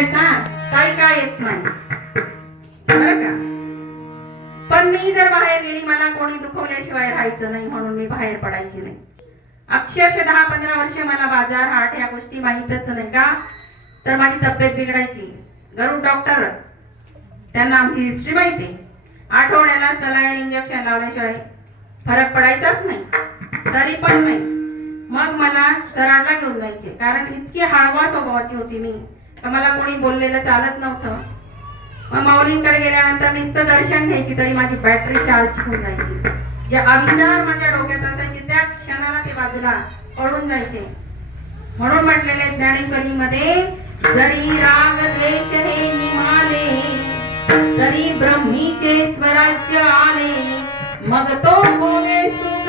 येतात काही काय येत नाही. बरं का? पण मी जर बाहेर गेली मला कोणी दुखवल्याशिवाय राहायचं नाही म्हणून मी बाहेर पडायची नाही. अक्षरशः दहा पंधरा वर्ष मला बाजार हाट या गोष्टी माहीतच नाही का? तर माझी तब्येत बिघडायची. गरुड डॉक्टर त्यांना आमची हिस्ट्री माहिती आहे. आठवड्याला सलाईन इंजेक्शन लावल्याशिवाय फरक पडायचाच नाही. तरी पण नाही. मग मला सराडला घेऊन जायचे. कारण इतकी हळवा स्वभावाची होती मी. मला कोणी बोललेलं चालत नव्हतं. मग माऊलींकडे गेल्यानंतर नुसतं दर्शन घ्यायची तरी माझी बॅटरी चार्ज होऊन जायची. जे अविचार माझ्या डोक्यात असायचे त्या क्षणाला ते बाजूला पळून जायचे. म्हणून म्हटलेले ज्ञानेश्वरी मध्ये जरी राग द्वेष हे निमाले तरी ब्रह्मीचे स्वराज्य आले. मग तो बोले सु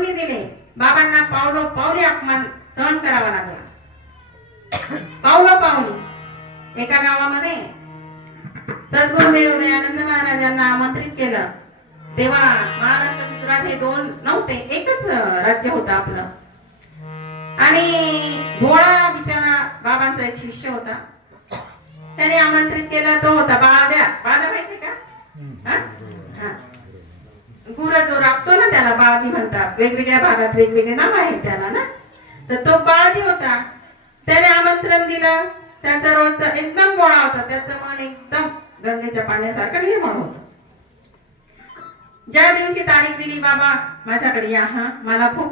सद्गुरूंनी दिले. बाबांना पावलो पावले अपमान सहन करावा लागला. पावलो पावली. एका गावामध्ये सद्गुरुदेव दयानंद महाराजांना आमंत्रित केलं. तेव्हा महाराष्ट्र गुजरात हे दोन नव्हते एकच राज्य होतं आपलं. आणि भोळा बिचारा बाबांचा एक शिष्य होता. त्याने आमंत्रित केलं तो होता बाळद्या. बाळद्या माहिती का? हा? गुड गुर जो राबतो ना त्याला बाळदी म्हणतात. वेगवेगळ्या भागात वेगवेगळे नाव आहेत त्याला ना. तर तो बाळदी होता. त्याने आमंत्रण दिलं. त्याचा रोजचा एकदम गोळा होता. त्याचं मन एकदम गंगेच्या पाण्यासारखं निर्मळ होत. ज्या दिवशी तारीख दिली बाबा माझ्याकडे या हा. मला खूप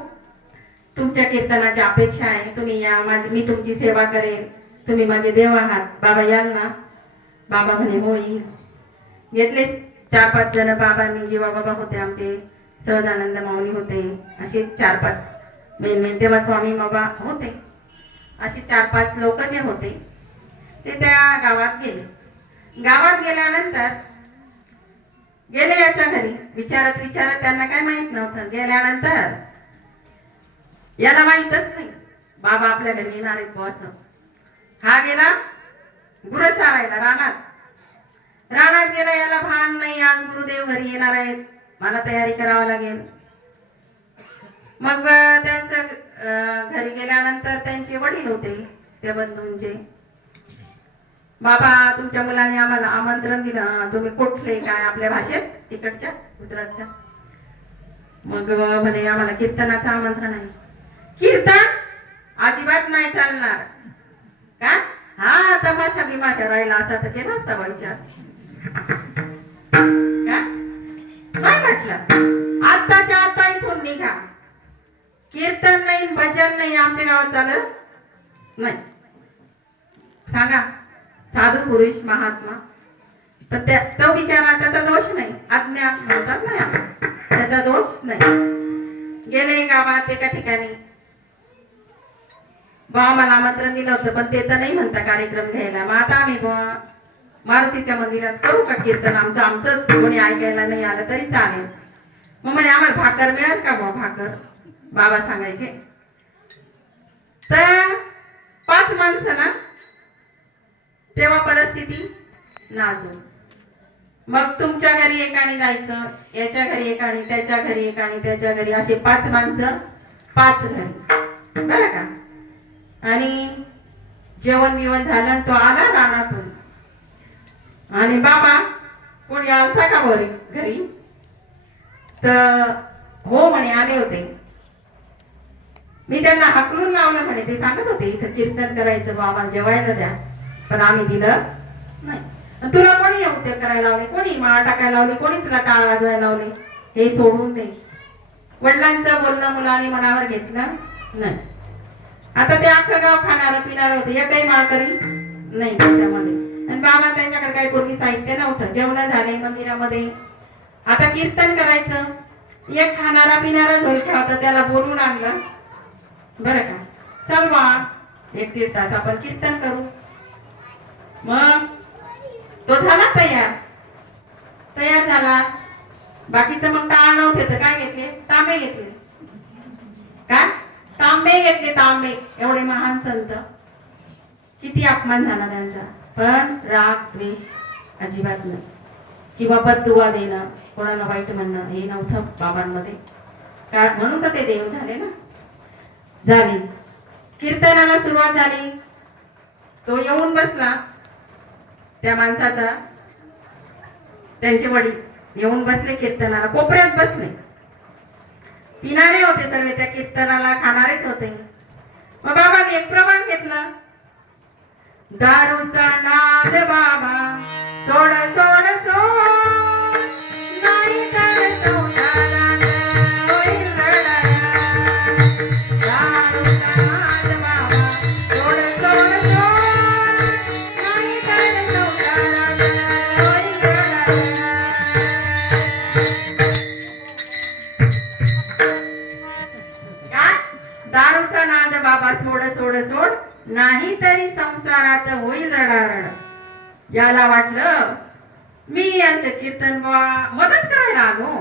तुमच्या कीर्तनाची अपेक्षा आहे. तुम्ही या. माझी मी तुमची सेवा करेन. तुम्ही माझे देव आहात. बाबा याल ना. बाबा म्हणे हो येईल. घेतले चार पाच जण बाबांनी जेव्हा बाबा होते आमचे सहजानंद माऊली होते असे चार पाच मेन मेन तेव्हा स्वामी बाबा होते. असे चार पाच लोक जे होते ते त्या गावात गेले. गावात गेल्यानंतर गेले याच्या घरी. विचारत विचारत त्यांना काय माहीत नव्हतं. गेल्यानंतर याला माहितच नाही. बाबा आपल्या घरी येणार आहेत बॉस हा गेला गुरु चालायला रानात. रानात गेला आज गुरुदेव घरी येणार आहेत. मला तयारी करावी लागेल. मग त्यांचं घरी गेल्यानंतर त्यांचे वडील होते त्या बंधूंचे. बाबा तुमच्या मुलाने आम्हाला आमंत्रण दिलं. तुम्ही कुठले काय आपल्या भाषेत? तिकडच्या गुजरातच्या. मग म्हणे आम्हाला कीर्तनाचं आमंत्रण आहे. कीर्तन? अजिबात नाही चालणार. का? हा तमाशा बिमाशा राहिला असता तर केला असता विचार. नाही आताच्या आत्ताच्या आता इथून निघा. कीर्तन नाही भजन नाही आमच्या गावात चालत नाही. सांगा साधू पुरुष महात्मा. तर त्या तो बिचारा त्याचा दोष नाही. आज्ञा म्हणतात ना त्याचा दोष नाही. गेले गावात एका ठिकाणी. बा मला आमंत्रण दिलं होतं पण ते तर नाही म्हणता कार्यक्रम घ्यायला. मग आता आम्ही बुवा मारुतीच्या मंदिरात करू का कीर्तन? आमचं आमचंच कोणी ऐकायला नाही आलं तरी चालेल. मग म्हणे आम्हाला भाकर मिळेल का बुवा भाकर? बाबा सांगायचे. तर पाच माणसं ना तेव्हा परिस्थिती नाजूक. मग तुमच्या घरी एकाने जायचं याच्या घरी एकाने त्याच्या घरी एकाने त्याच्या घरी असे पाच माणसं पाच घरी. बरं का? आणि जेवण बिवण झालं तो आला रानातून. आणि बाबा कोणी आलता का बरे घरी? तर हो म्हणे आले होते. मी त्यांना हाकलून लावलं म्हणे ते सांगत होते इथं कीर्तन करायचं बाबा जेवायला द्या. पण आम्ही दिलं नाही. तुला कोणी उद्योग करायला लावले? कोणी माळ टाकायला लावले? कोणी तुला टाळ वाजवायला लावले? हे सोडून दे. वडिलांचं बोलणं मुलाने मनावर घेतलं नाही. आता ते अख्खं गाव खाणार पिणार होते. या काही माळकरी नाही त्याच्यामध्ये. आणि बाबा त्यांच्याकडे काही पूर्वी साहित्य नव्हतं. जेवण झाले मंदिरामध्ये. आता कीर्तन करायचं. एक खाणारा पिणारा ढोलक्या होता त्याला बोलून आणलं. बरं का? चल बा. एक दीड तास आपण कीर्तन करू. मग? तो झाला तयार. तयार झाला. बाकीचं मग टाळ नव्हते तर काय घेतले? तांबे घेतले. काय तांबे घेतले तांबे. एवढे महान संत. किती अपमान झाला त्यांचा. पण राग द्वेष अजिबात नाही. किंवा दुवा देणं कोणाला वाईट म्हणणं हे नव्हतं बाबांमध्ये. का म्हणून तर ते देव झाले ना. झाली. कीर्तनाला सुरुवात झाली. तो येऊन बसला. त्या माणसाचा त्यांचे वडील येऊन बसले कीर्तनाला. कोपऱ्यात बसले. पिणारे होते सर्व त्या कीर्तनाला खाणारेच होते. मग बाबांनी एक प्रमाण घेतलं. दारूचा नाद बाबा सोड सोड सोड. नाही तर दारूचा नाद बाबा सोड सोड सोड नाही तर दारूचा नाद बाबा सोड सोड सोड. नाही तरी संसारात होईल रडारड. याला वाटलं मी यांचं कीर्तन बा मदत करायला आलो.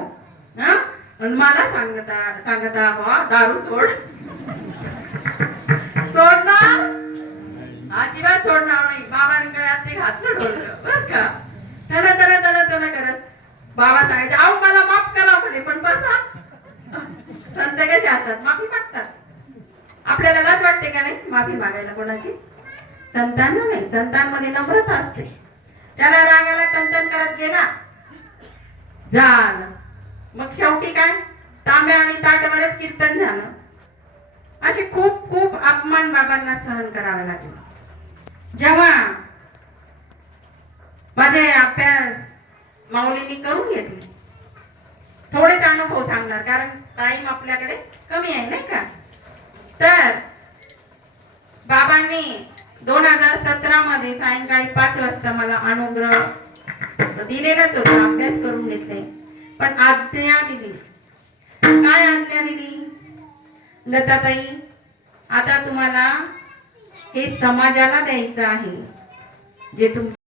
हं? मला सांगता सांगता बा दारू सोड. सोडणार? अजिबात सोडणार नाही. बाबांकडे ते घातलं ढोललं बर का? तन तन तन तन करत बाबा सांगायचे अहो मला माफ करा म्हणे पण बसा. संत कसे असतात? माफी मागतात. आपल्याला लाज वाटते का नाही? माफी मागायला कोणाची? संतान नाही. संतांमध्ये नम्रता असते. त्याला रागाला टंटन करत गेला झालं मग शेवटी काय? तांब्या आणि ताटवरच कीर्तन झालं. असे खूप खूप अपमान बाबांना सहन करावे लागले. जेव्हा माझे अभ्यास माऊलींनी करून घेतले. थोडेच अनुभव सांगणार कारण टाइम आपल्याकडे कमी आहे नाही का? तर बाबांनी दोन हजार सतरा मध्ये सायंकाळी पाच वाजता मला अनुग्रह दिलेलाच होता. अभ्यास करून घेतले. पण आज्ञा दिली. काय आज्ञा दिली? लताताई आता तुम्हाला हे समाजाला द्यायचं आहे. जे तुम